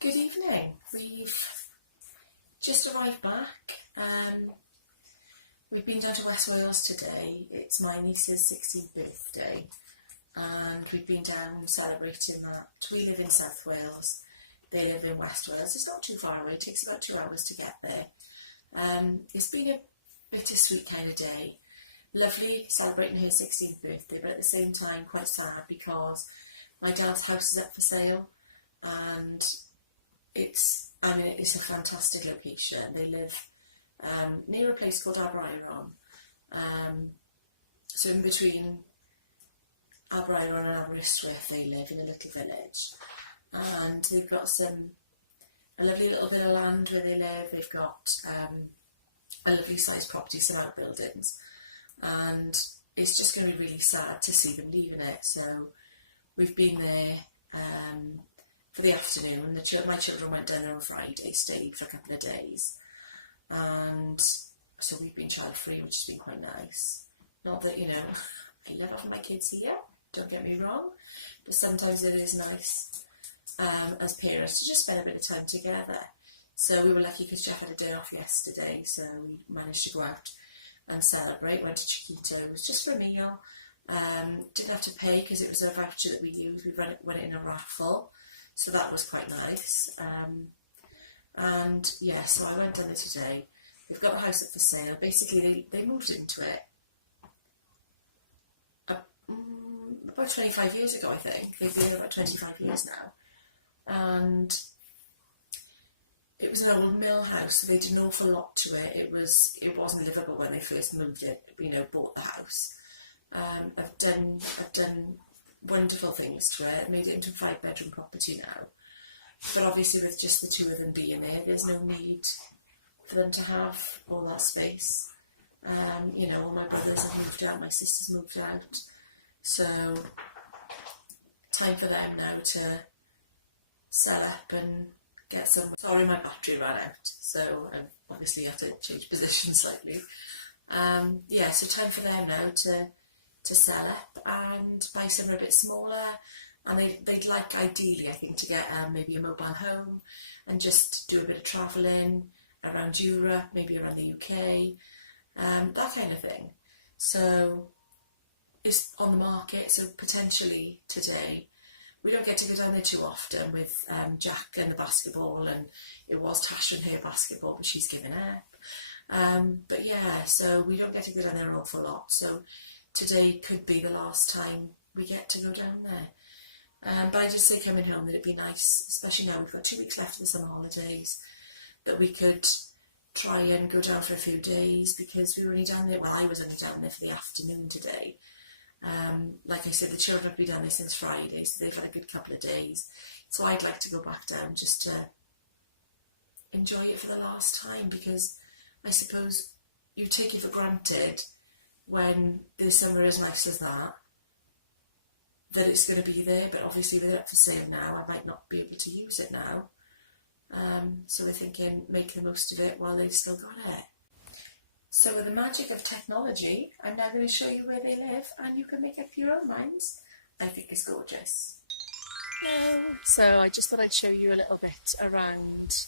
Good evening. We've just arrived back. We've been down to West Wales today. It's my niece's 16th birthday and we've been down celebrating that. We live in South Wales, they live in West Wales. It's not too far away, it takes about 2 hours to get there. It's been a bittersweet kind of day. Lovely celebrating her 16th birthday, but at the same time quite sad because my dad's house is up for sale and it's a fantastic location. They live near a place called Aberairon. So in between Aberairon and Aberystwyth they live in a little village. And they've got a lovely little bit of land where they live. They've got a lovely sized property, some outbuildings. And it's just going to be really sad to see them leaving it. So we've been there for the afternoon. My children went down there on Friday, stayed for a couple of days. And so we've been child free, which has been quite nice. Not that, I love having my kids here, don't get me wrong, but sometimes it is nice as parents to just spend a bit of time together. So we were lucky because Jeff had a day off yesterday, so we managed to go out and celebrate. Went to Chiquitos just for a meal. Didn't have to pay because it was a voucher that we used. We won it in a raffle, so that was quite nice. And yeah, so I went down there today. They've got a house up for sale. Basically, they moved into it about 25 years ago, I think. They've been there about 25 years now. And it was an old mill house, so they did an awful lot to it. It wasn't livable when they first moved it, bought the house. I've done wonderful things to it. Made it into a 5-bedroom property now. But obviously with just the two of them being there, there's no need for them to have all that space. All my brothers have moved out, my sisters moved out. So, time for them now to sell up and get some. Sorry, my battery ran out, so obviously I have to change position slightly. So time for them now to sell up and buy somewhere a bit smaller. And they'd like, ideally, I think, to get maybe a mobile home and just do a bit of travelling around Europe, maybe around the UK, that kind of thing. So it's on the market, so potentially today. We don't get to go down there too often with Jack and the basketball, and it was Tash and her basketball, but she's given up. But yeah, so we don't get to go down there an awful lot. So today could be the last time we get to go down there. But I just say coming home that it'd be nice, especially now we've got 2 weeks left of the summer holidays, that we could try and go down for a few days, because we were only down there, well, I was only down there for the afternoon today. Like I said, the children have been down there since Friday, so they've had a good couple of days. So I'd like to go back down just to enjoy it for the last time, because I suppose you take it for granted when the summer is nice as that it's going to be there, but obviously with it up for sale now, I might not be able to use it now. So we're thinking, make the most of it while they've still got it. So with the magic of technology, I'm now going to show you where they live and you can make up your own minds. I think it's gorgeous. So I just thought I'd show you a little bit around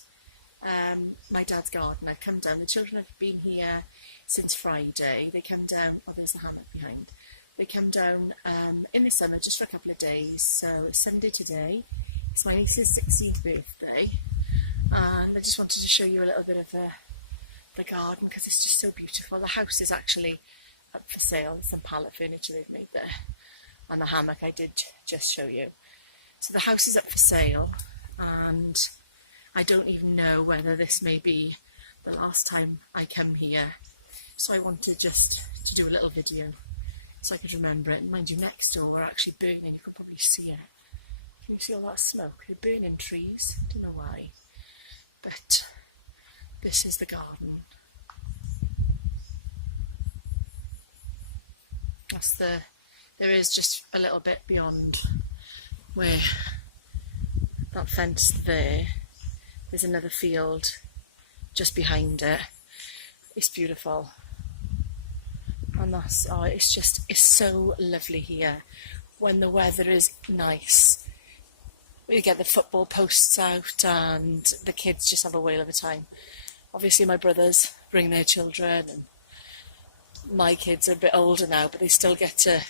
my dad's garden. I've come down, the children have been here since Friday. They come down, oh there's the hammock behind. They come down in the summer just for a couple of days. So it's Sunday today. It's my niece's 16th birthday. And I just wanted to show you a little bit of the garden because it's just so beautiful. The house is actually up for sale. It's some pallet furniture they've made there. And the hammock I did just show you. So the house is up for sale and I don't even know whether this may be the last time I come here. So I wanted just to do a little video so I could remember it. And mind you, next door we're actually burning, you could probably see it. Can you see all that smoke? They're burning trees, I don't know why. But this is the garden. There is just a little bit beyond where that fence there. There's another field just behind it. It's beautiful. And it's so lovely here when the weather is nice. We get the football posts out and the kids just have a whale of a time. Obviously my brothers bring their children and my kids are a bit older now, but they still get to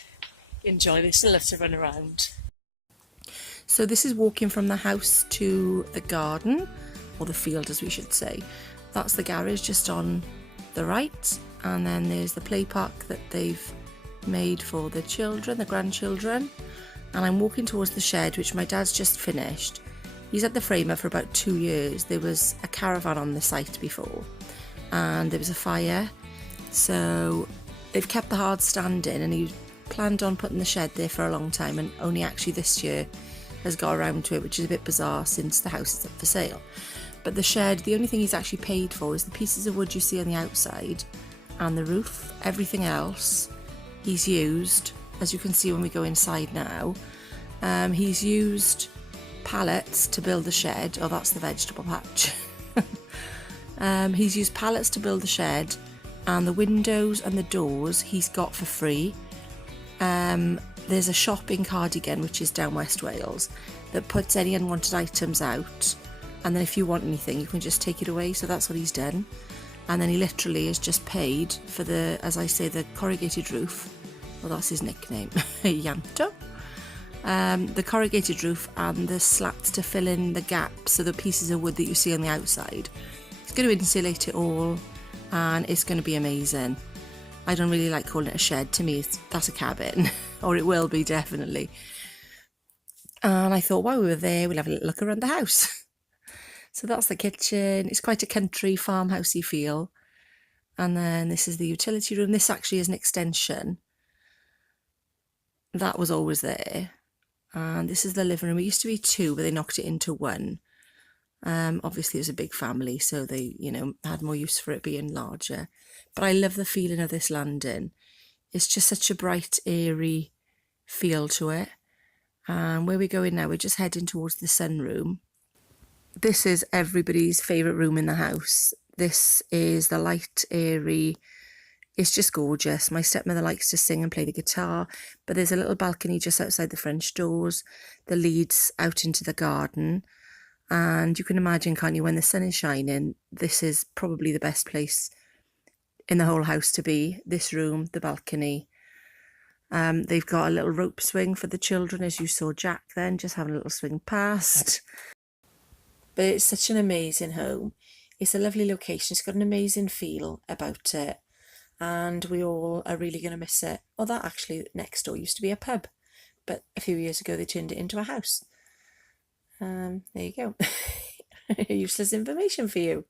enjoy, they still love to run around. So this is walking from the house to the garden, or the field as we should say. That's the garage just on the right, and then there's the play park that they've made for the children, the grandchildren. And I'm walking towards the shed, which my dad's just finished. He's had the framer for about 2 years. There was a caravan on the site before and there was a fire, so they've kept the hard stand in, and he planned on putting the shed there for a long time, and only actually this year has got around to it, which is a bit bizarre since the house is up for sale. But the shed, the only thing he's actually paid for is the pieces of wood you see on the outside and the roof. Everything else he's used, as you can see when we go inside now. He's used pallets to build the shed. Oh, that's the vegetable patch. He's used pallets to build the shed, and the windows and the doors he's got for free. There's a shop in Cardigan, which is down West Wales, that puts any unwanted items out, and then if you want anything you can just take it away. So that's what he's done, and then he literally has just paid for the, as I say, the corrugated roof. Well, that's his nickname, Yanto. The corrugated roof and the slats to fill in the gaps, so the pieces of wood that you see on the outside. It's going to insulate it all, and it's going to be amazing. I don't really like calling it a shed. To me, that's a cabin, or it will be definitely. And I thought while we were there, we'll have a little look around the house. So that's the kitchen. It's quite a country farmhousey feel. And then this is the utility room. This actually is an extension. That was always there. And this is the living room. It used to be 2, but they knocked it into 1. Obviously it was a big family, so they, had more use for it being larger. But I love the feeling of this landing. It's just such a bright, airy feel to it. And where we're going now, we're just heading towards the sunroom. This is everybody's favourite room in the house. This is the light, airy. It's just gorgeous. My stepmother likes to sing and play the guitar, but there's a little balcony just outside the French doors that leads out into the garden. And you can imagine, can't you, when the sun is shining, this is probably the best place in the whole house to be. This room, the balcony. They've got a little rope swing for the children, as you saw Jack then, just having a little swing past. But it's such an amazing home. It's a lovely location. It's got an amazing feel about it. And we all are really going to miss it. Well, that actually next door used to be a pub, but a few years ago they turned it into a house. There you go. Useless information for you.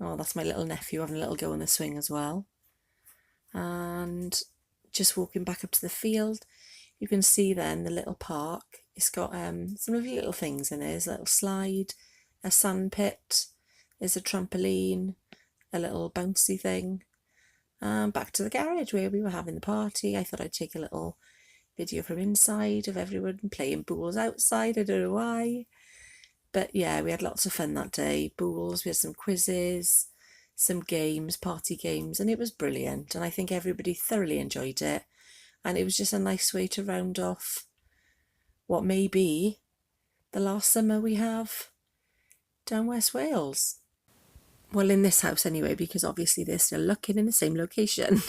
Oh, that's my little nephew having a little go on the swing as well. And just walking back up to the field, you can see then the little park. It's got some lovely little things in there. There's a little slide, a sand pit, there's a trampoline, a little bouncy thing. Back to the garage where we were having the party. I thought I'd take a little video from inside of everyone playing bowls outside. I don't know why. But yeah, we had lots of fun that day. Bowls, we had some quizzes, some games, party games, and it was brilliant. And I think everybody thoroughly enjoyed it. And it was just a nice way to round off what may be the last summer we have down West Wales. Well, in this house anyway, because obviously they're still looking in the same location.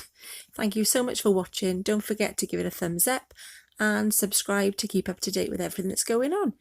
Thank you so much for watching. Don't forget to give it a thumbs up and subscribe to keep up to date with everything that's going on.